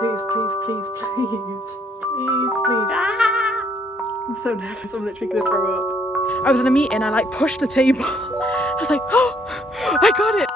please, please, please, please, please, please. Ah! I'm so nervous, I'm literally gonna throw up. I was in a meeting, I like pushed the table. I was like, oh, I got it.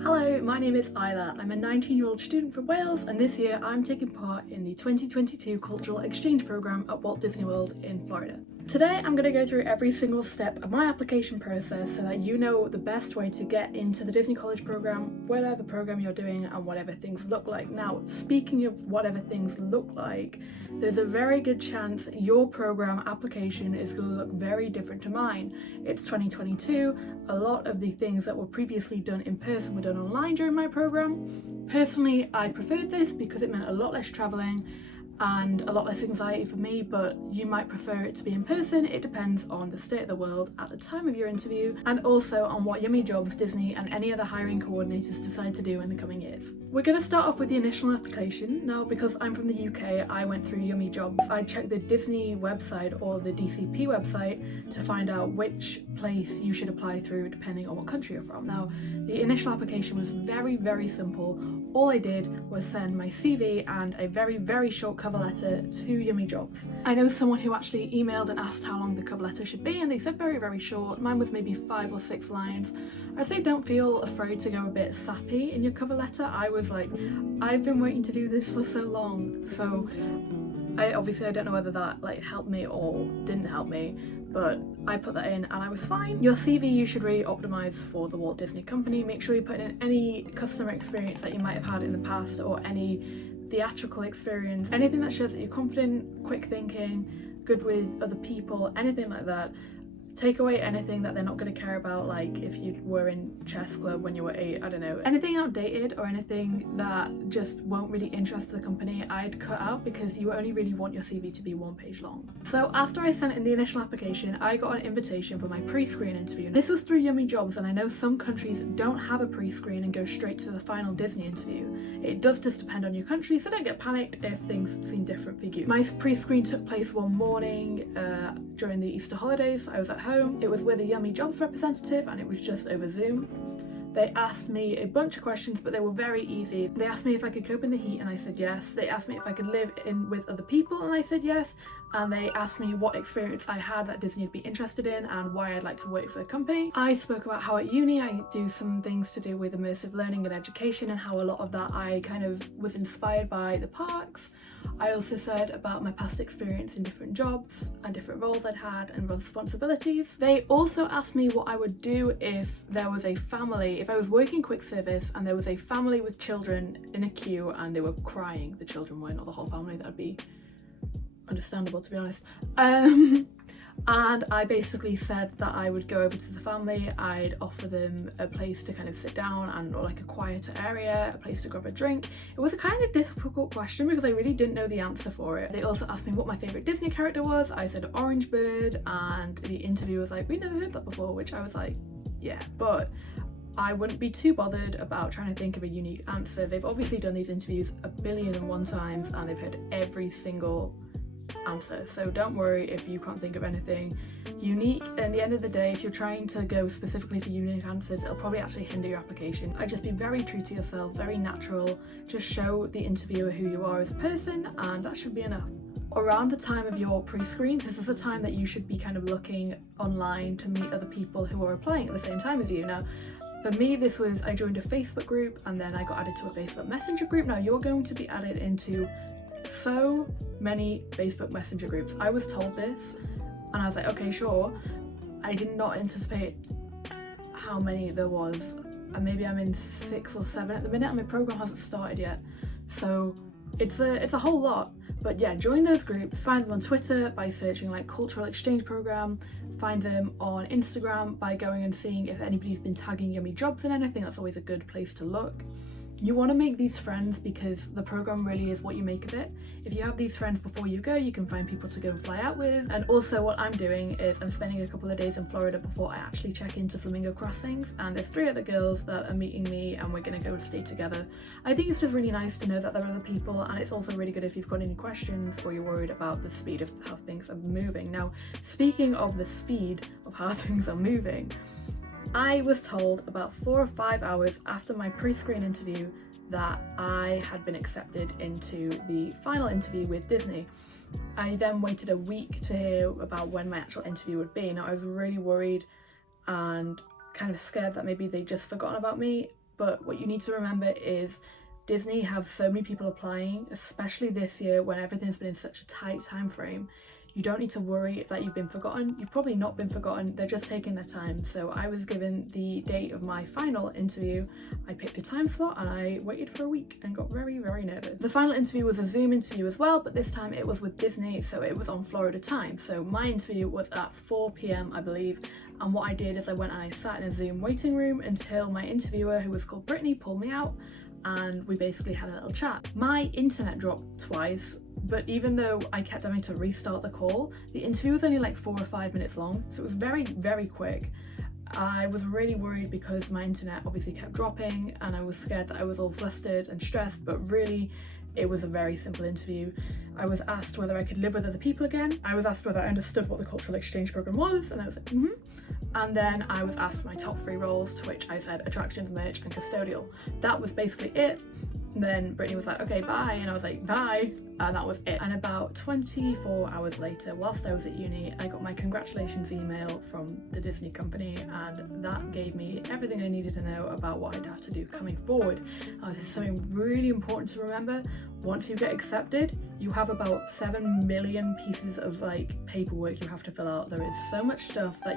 Hello, my name is Isla. I'm a 19-year-old student from Wales, and this year I'm taking part in the 2022 Cultural Exchange Programme at Walt Disney World in Florida. Today I'm going to go through every single step of my application process so that you know the best way to get into the Disney College program, whatever program you're doing and whatever things look like. Now, speaking of whatever things look like, there's a very good chance your program application is going to look very different to mine. It's 2022, a lot of the things that were previously done in person were done online during my program. Personally, I preferred this because it meant a lot less travelling and a lot less anxiety for me, but you might prefer it to be in person. It depends on the state of the world at the time of your interview and also on what yummy jobs Disney and any other hiring coordinators decide to do in the coming years. We're going to start off with the initial application. Now, because I'm from the UK, I went through Yummy Jobs. I checked the Disney website or the DCP website to find out which place you should apply through depending on what country you're from. Now, the initial application was very, very simple. All I did was send my CV and a very, very short cover letter to Yummy Jobs. I know someone who actually emailed and asked how long the cover letter should be, and they said very, very short. Mine was maybe 5 or 6 lines. I'd say don't feel afraid to go a bit sappy in your cover letter. I was like, I've been waiting to do this for so long. So I don't know whether that helped me or didn't help me, but I put that in and I was fine. Your CV you should really optimize for the Walt Disney Company. Make sure you put in any customer experience that you might have had in the past or any theatrical experience, anything that shows that you're confident, quick thinking, good with other people, anything like that. Take away anything that they're not going to care about, like if you were in chess club when you were 8, I don't know. Anything outdated or anything that just won't really interest the company, I'd cut out because you only really want your CV to be 1 page long. So after I sent in the initial application, I got an invitation for my pre-screen interview. This was through Yummy Jobs, and I know some countries don't have a pre-screen and go straight to the final Disney interview. It does just depend on your country, so don't get panicked if things seem different for you. My pre-screen took place one morning during the Easter holidays. I was at home. It was with a Yummy Jobs representative and it was just over Zoom. They asked me a bunch of questions, but they were very easy. They asked me if I could cope in the heat and I said yes. They asked me if I could live in with other people and I said yes. And they asked me what experience I had that Disney would be interested in and why I'd like to work for the company. I spoke about how at uni I do some things to do with immersive learning and education and how a lot of that I kind of was inspired by the parks. I also said about my past experience in different jobs and different roles I'd had and responsibilities. They also asked me what I would do if there was a family, if I was working quick service and there was a family with children in a queue and they were crying. The children were not the whole family, that'd be understandable to be honest. And I basically said that I would go over to the family, I'd offer them a place to kind of sit down and or like a quieter area, a place to grab a drink. It was a kind of difficult question because I really didn't know the answer for it. They also asked me what my favourite Disney character was. I said Orange Bird, and the interview was like, we've never heard that before, which I was like, yeah, but I wouldn't be too bothered about trying to think of a unique answer. They've obviously done these interviews 1,000,001 times and they've heard every single answer, so don't worry if you can't think of anything unique. At the end of the day, if you're trying to go specifically for unique answers, it'll probably actually hinder your application. I just be very true to yourself, very natural, just show the interviewer who you are as a person and that should be enough. Around the time of your pre-screens, this is the time that you should be kind of looking online to meet other people who are applying at the same time as you. Now, for me, this was, I joined a Facebook group and then I got added to a Facebook Messenger group. Now, you're going to be added into so many Facebook Messenger groups. I was told this and I was like, okay, sure. I did not anticipate how many there was, and maybe I'm in 6 or 7 at the minute and my program hasn't started yet, so it's a whole lot. But yeah, join those groups. Find them on Twitter by searching like Cultural Exchange Program. Find them on Instagram by going and seeing if anybody's been tagging Yummy Jobs in anything. That's always a good place to look. You want to make these friends because the program really is what you make of it. If you have these friends before you go, you can find people to go and fly out with. And also what I'm doing is I'm spending a couple of days in Florida before I actually check into Flamingo Crossings, and there's 3 other girls that are meeting me and we're going to go and stay together. I think it's just really nice to know that there are other people, and it's also really good if you've got any questions or you're worried about the speed of how things are moving. Now, speaking of the speed of how things are moving, I was told about 4 or 5 hours after my pre-screen interview that I had been accepted into the final interview with Disney. I then waited a week to hear about when my actual interview would be. Now, I was really worried and kind of scared that maybe they'd just forgotten about me, but what you need to remember is Disney have so many people applying, especially this year when everything's been in such a tight time frame. You don't need to worry that you've been forgotten. You've probably not been forgotten, they're just taking their time. So I was given the date of my final interview, I picked a time slot and I waited for a week and got very, very nervous. The final interview was a Zoom interview as well, but this time it was with Disney, so it was on Florida time. So my interview was at 4 p.m. I believe, and what I did is I went and I sat in a Zoom waiting room until my interviewer, who was called Brittany, pulled me out and we basically had a little chat. My internet dropped twice, but even though I kept having to restart the call, the interview was only like 4 or 5 minutes long, so it was very, very quick. I was really worried because my internet obviously kept dropping and I was scared that I was all flustered and stressed, but really it was a very simple interview. I was asked whether I could live with other people again. I was asked whether I understood what the cultural exchange program was, and I was like, And then I was asked my top 3 roles, to which I said attractions, merch and custodial. That was basically it. And then Brittany was like, okay, bye, and I was like, bye, and that was it. And about 24 hours later, whilst I was at uni, I got my congratulations email from the Disney company, and that gave me everything I needed to know about what I'd have to do coming forward. This is something really important to remember. Once you get accepted, you have about 7 million pieces of paperwork you have to fill out. There is so much stuff that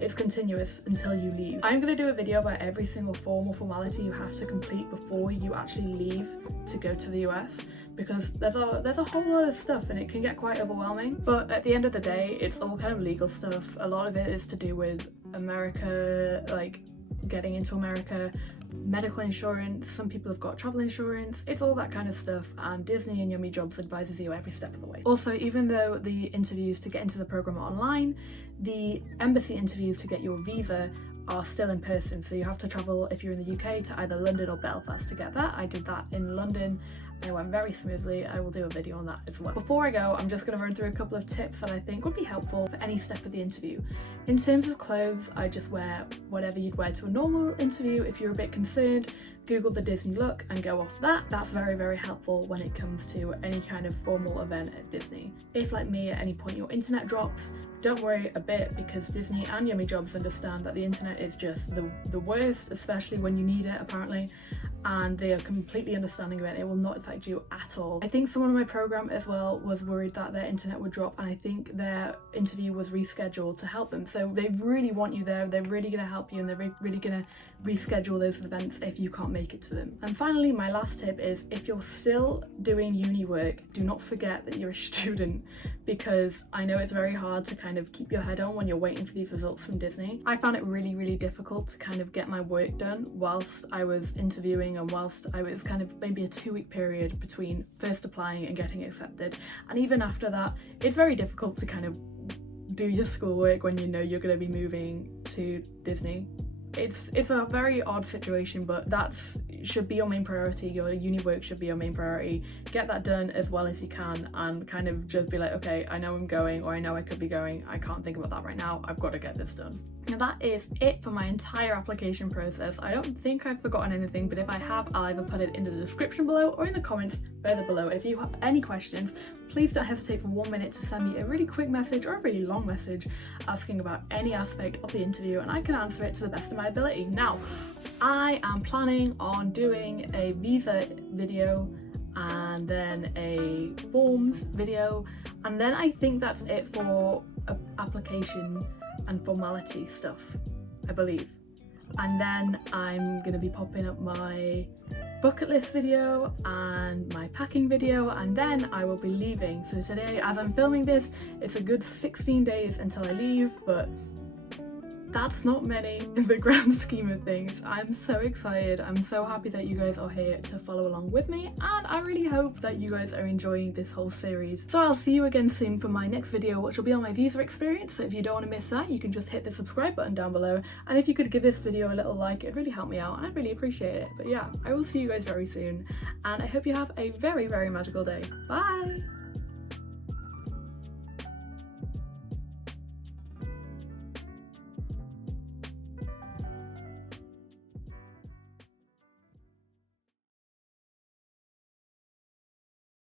it's continuous until you leave. I'm going to do a video about every single form or formality you have to complete before you actually leave to go to the US, because there's a whole lot of stuff and it can get quite overwhelming. But at the end of the day, it's all kind of legal stuff. A lot of it is to do with America, like getting into America, medical insurance, some people have got travel insurance, it's all that kind of stuff, and Disney and Yummy Jobs advises you every step of the way. Also, even though the interviews to get into the program are online, the embassy interviews to get your visa are still in person, so you have to travel, if you're in the UK, to either London or Belfast to get that. I did that in London. It went very smoothly. I will do a video on that as well. Before I go, I'm just going to run through a couple of tips that I think would be helpful for any step of the interview. In terms of clothes, I just wear whatever you'd wear to a normal interview. If you're a bit concerned, Google the Disney look and go off that. That's very, very helpful when it comes to any kind of formal event at Disney. If, like me, at any point your internet drops, don't worry a bit, because Disney and Yummy Jobs understand that the internet is just the worst, especially when you need it, apparently, and they are completely understanding of it. It will not affect you at all. I think someone in my program as well was worried that their internet would drop, and I think their interview was rescheduled to help them. So they really want you there, they're really going to help you, and they're really going to reschedule those events if you can't make it to them. And finally, my last tip is, if you're still doing uni work, do not forget that you're a student, because I know it's very hard to kind of keep your head on when you're waiting for these results from Disney. I found it really, really difficult to kind of get my work done whilst I was interviewing, and whilst I was kind of maybe a 2-week period between first applying and getting accepted. And even after that, it's very difficult to kind of do your schoolwork when you know you're going to be moving to Disney. It's a very odd situation, but that should be your main priority. Your uni work should be your main priority. Get that done as well as you can, and kind of just be like, okay, I know I'm going, or I know I could be going, I can't think about that right now, I've got to get this done. Now that is it for my entire application process. I don't think I've forgotten anything, but if I have, I'll either put it in the description below or in the comments further below. If you have any questions, please don't hesitate for 1 minute to send me a really quick message or a really long message asking about any aspect of the interview, and I can answer it to the best of my ability. Now, I am planning on doing a visa video and then a forms video, and then I think that's it for application and formality stuff, I believe. And then I'm going to be popping up my bucket list video and my packing video, and then I will be leaving. So today, as I'm filming this, it's a good 16 days until I leave, but that's not many in the grand scheme of things. I'm so excited. I'm so happy that you guys are here to follow along with me, and I really hope that you guys are enjoying this whole series. So I'll see you again soon for my next video, which will be on my visa experience. So if you don't want to miss that, you can just hit the subscribe button down below, and if you could give this video a little like, it'd really help me out and I'd really appreciate it. But yeah, I will see you guys very soon, and I hope you have a very, very magical day. Bye!